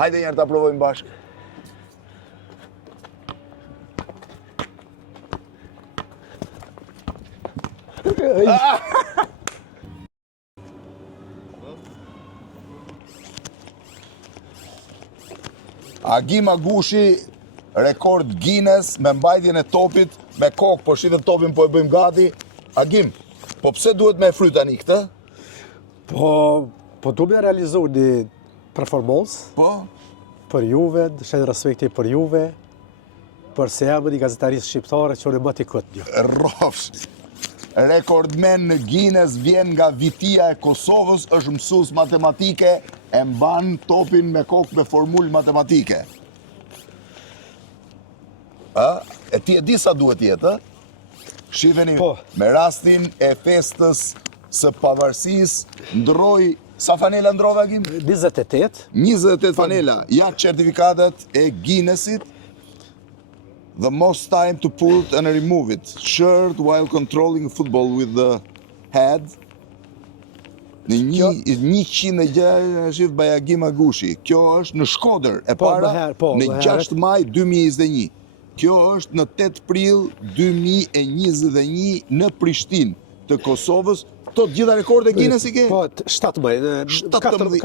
Hajde njerë ta provojmë bashkë. Agim Agushi, rekord Guinness me mbajtjen e topit me kokë, po shitën topin po e bëjmë gati. Agim, po pse duhet me fry tani këtë? Po du me realizu një performans për juve, shenë respekti për juve, për se jam një gazetarisë shqiptare që unë më t'i këtë një. Rofsh, rekordmen në Guinness vjen nga vitia e Kosovës, është mësues matematike, e mban topin me kokë me formulë matematike. E ti e di sa duhet jetë, Shifeni, me rastin e festës së pavarësisë, ndroi, sa fanela ndrova, Agim? 28. 28 fanela, ja certifikatet e Guinnessit. The most time to put and remove it. Shirt while controlling football with the head. Në 106 shif by Agim Agushi. Kjo është në Shkodër, e para në 6 maj 2021. Kjo është në 8 prill 2021 në Prishtinë të Kosovës. To gjitha rekorde Guinness i ke? Po, 14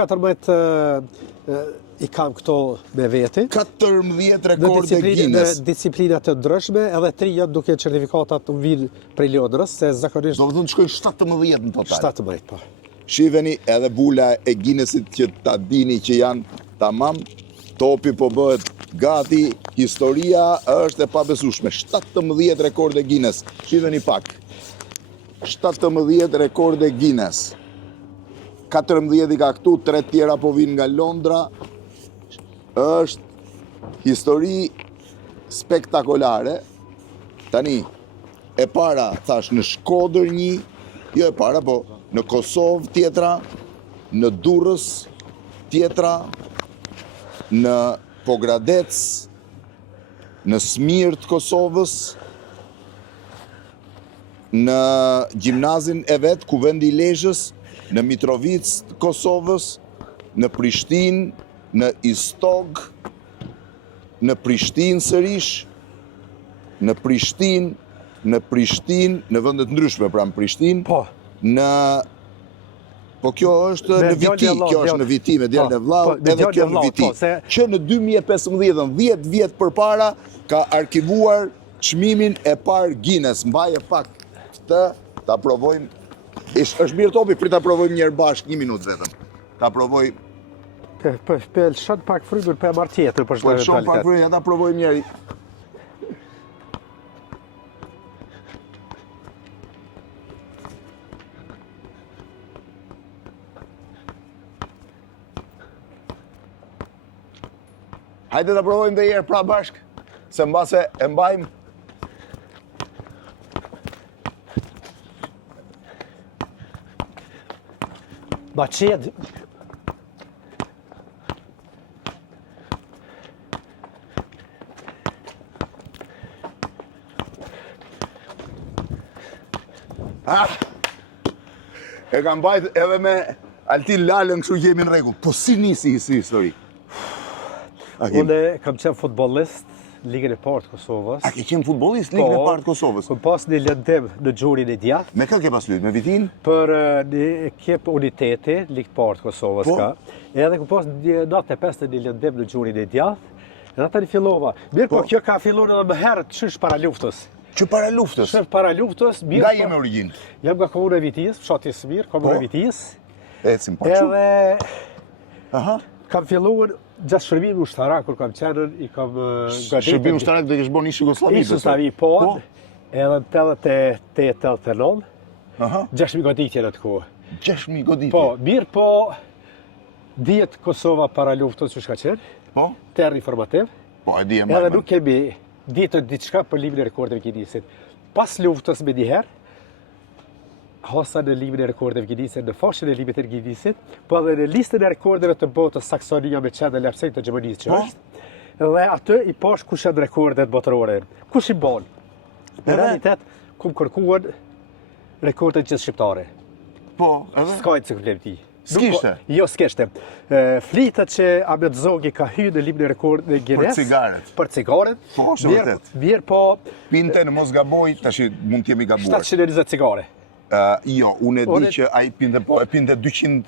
i kam këto me veti. 14 rekorde Guinness. Në disiplinat të ndryshme, edhe 3 janë duke certifikatat të vinë prej Londrës, se zakonisht... Do të thënë të shkojnë 17 në total. 17, po. Shiveni edhe bula e Guinnessit që ta dini që janë tamam, topi po bëhet gati, historia është e pabesueshme. 17 rekorde Guinness. Shiveni pak. 17 rekorde Guinness. 14 i ka këtu, 3 tjera po vinë nga Londra. Është histori spektakolare. Tani, e para, thash, në Shkodër një, jo e para, po në Kosovë tjetra, në Durrës tjetra, në Pogradec, në Smirt Kosovës, në gjimnazin e vetë, kuvendi i Lezhës, në Mitrovic Kosovës, në Prishtinë, në Istog, në Prishtinë sërish, në Prishtinë, në vendet ndryshme, pra në Prishtinë, po kjo është në viti, kjo është në viti me djalin e vllau, edhe kjo në viti. Që në 2015, 10 vjet përpara, ka arkivuar çmimin e parë Guinness. Mbaje pak këtë, ta provojmë. Është mirë topi, prit ta provojmë njërë bashkë, 1 minutë vetëm. Ta provojmë. Për shën pak frymën për marrë tjetër për shën eventualitet. Pak frymën, ja ta provojmë njëri. Hajde ta provojmë dhe njerë pra bashkë, se mbase e mbajmë. Ma qedë. E kam bajt edhe me Altin Lalën, kështu jemi në rregull. Po si nisi histori? Unë kam qenë futbollist Ligën e parë të Kosovës. A ke qenë futbollist Ligën e parë të Kosovës? Kam pas një lëndim në xhurin e djathtë. Me kë ke pas luajtur? Me Vitin? Për një ekip Uniteti, Ligë e parë të Kosovës ka. Edhe kam pas një 95 një lëndim në xhurin e djathtë. Edhe tani fillova. Mirë, po kjo ka filluar edhe më herët çysh para luftës. Që para luftës? Që para luftës, nga jemi origjinë? Jam nga Komuna e Vitisë, fshati Smir, Komuna e Vitisë. Ecim pa çu. Edhe kam filluar gjatë shërbimit ushtarak, kur kam qenë, i kam goditur. Shërbim ushtarak do kesh bën ish Jugosllavi. Ish Jugosllavi, po. Edhe në 88-89, 6.000 goditje në të kohë. 6.000 goditje? Po, mirë po, dihet Kosova para luftës që shka qenë. Po? Terr informativ. Po, e di e marrë. Edhe nuk kemi ditë diçka për librin e rekordeve Guinnessit. Pas luftës me njëherë, hasa në librin e rekordeve Guinnessit, në fashën e librit e Guinnessit, po edhe në listën e rekordeve të botës Saksonia me qenë dhe Lepsejt të Gjermanisë që është. Dhe atë i pash kush janë rekordet botërore. Kush i bon? Në realitet, kum kërkuan rekordet gjithë shqiptare. Po, edhe? S'ka i cikëllem ti. S'kishte? Jo, s'kishte. Flitet që Ahmet Zogi ka hyrë në librin e rekordit Guinness. Për cigaret. Për cigaret. Po, është vërtet. Mirë po... Pinte në mos gaboj, tash mund t'jemi gabuar. 720 cigare. Jo, unë e di që ai pinte, po, e pinte 10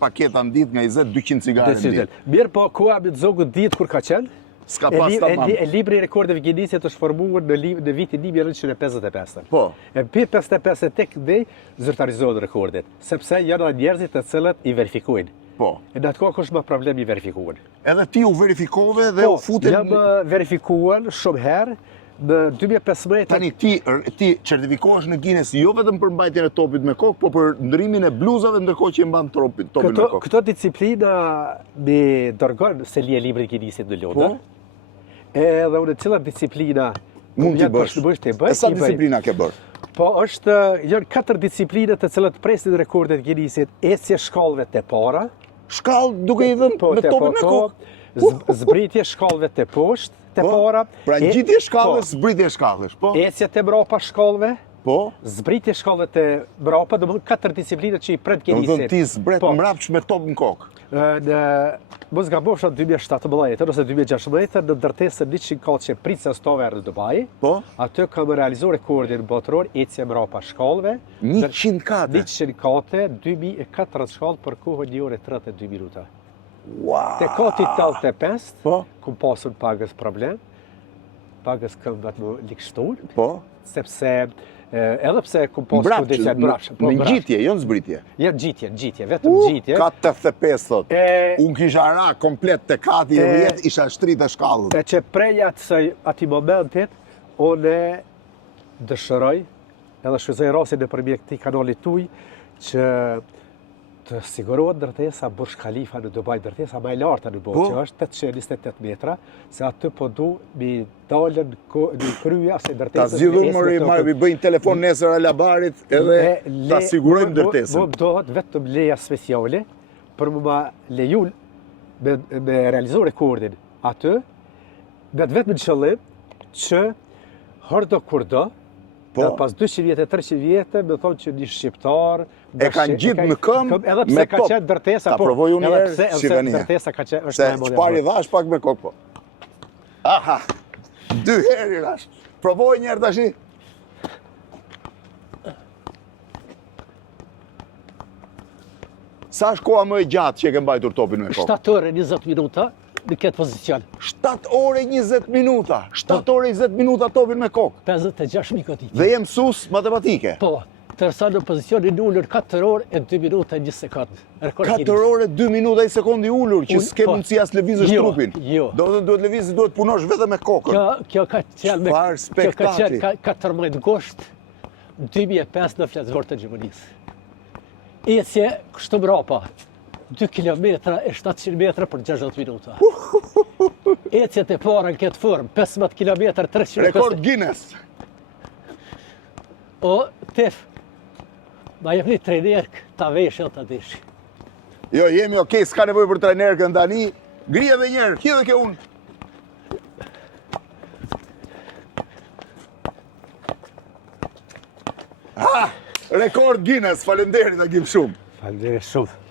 paketa në ditë, nga 200 cigare në ditë. Mirë po, ku Ahmet Zogu ditë kur ka qenë? S'ka pas tamam. E libri i rekordeve Guinnessit është formuar në vitin 1955. Po. E pi 55 tek dhe zyrtarizohet rekordit, sepse janë njerëzit të cilët i verifikojnë. Po. E në atë kohë është më problem i verifikuar. Edhe ti u verifikove dhe u futen... Jam verifikuar shumë herë në 2015... Tani, ti certifikohesh në Guinness jo vetëm për mbajtjen e topit me kokë, po për ndrimin e bluzave ndërkohë që e mban topin me kokë. Këto disiplina me dërgon se li e libri Guinnessit në Londër. Po? Edhe unë cilat disiplina mund t'i bësh. E sa disiplina ke bërë? Po janë 4 disiplinat të cilat presin rekordit Guinnessit, ecje shkallëve të para. Shkallë duke i dhënë me topin me kokë. Zbritje shkallëve të poshtë, të para. Pra ngjitje shkallës, zbritje shkallës, po. Ecje të mbrapa shkallëve. Po. Zbritje shkallëve të mbrapa, domethënë 4 disiplinat që i pret Guinnessit. Do ti zbret mbrapsht me top në kokë. Mos gabosh në 2017 ose 2016 në ndërtesën 100 katë që Princess Tower në Dubai. Po. Aty kam realizuar rekordin botëror ecje mbrapa shkallëve. 100 kate. 100 kate, 2400 shkallë për kohën 1 orë e 32 minuta. Wow. Te kati 85, po, kum pasur pagës problem. Pagës kam vetëm likshtur. Po. Sepse edhe pse kum pasur kondicion brapsh. Në ngjitje, jo në zbritje. Ja gjitje, vetëm gjitje. 85 thot. Unë kisha ra komplet te kati e 10 isha shtritë shkallën. E që preja të ati momentit, unë dëshëroj, edhe shfrytëzoj rastin nëpërmjet këtij kanalit tuaj, që të sigurohet ndërtesa Burj Khalifa në Dubai, ndërtesa më e larta në botë, që është 828 metra, se aty po du mi dalën në krye asaj ndërtesës. Ta zgjidhim mi bëjnë telefon nesër Alabarit edhe ta sigurojmë ndërtesën. Më dohet vetëm leja speciale për më leju me realizu rekordin aty, vetëm në qëllim që hërdo kurdo, pas 200 vjetë e 300 vjetë, me thonë që një shqiptar... E kanë gjithë në këmë me top. Ta provoj unë njerë, shikania. Se qëpar i dhash pak me kokë po. Aha, 2 herë i dhash. Provoj njerë të shi. Sa është koha më e gjatë që e ke mbajtur topin me kokë? 7 orë 20 minuta. Në këtë pozicion. 7 orë 20 minuta. 7 orë 20 minuta topin me kokë. 56.000 goditje. Dhe jem mësues matematike. Po, tërsa në pozicionin ullur 4 orë e 2 minuta e 1 sekundë. 4 orë 2 minuta e 1 sekundë i ullur, që s'ke mundësi as lëvizësh trupin. Jo. Duhet lëvizësh, duhet punosh vetëm me kokën. Kjo ka qenë me... Çfarë spektakli. Kjo ka qenë 14 gosht 2005 në Fletzvor të Gjivonisë. Ecje kështu mbrapa. 2 km e 700 metra për 60 minuta. Ecjet e para në këtë formë, 15 km 300 Rekord Guinness. O, tef, ma jep një trenerk, ta veshë, ta deshi. Jo, jemi okej, s'ka nevoj për trenerkën tani. Grije dhe njerë, hidhe ke unë. Rekord Guinness, falenderit a gjim shumë. Falenderit shumë.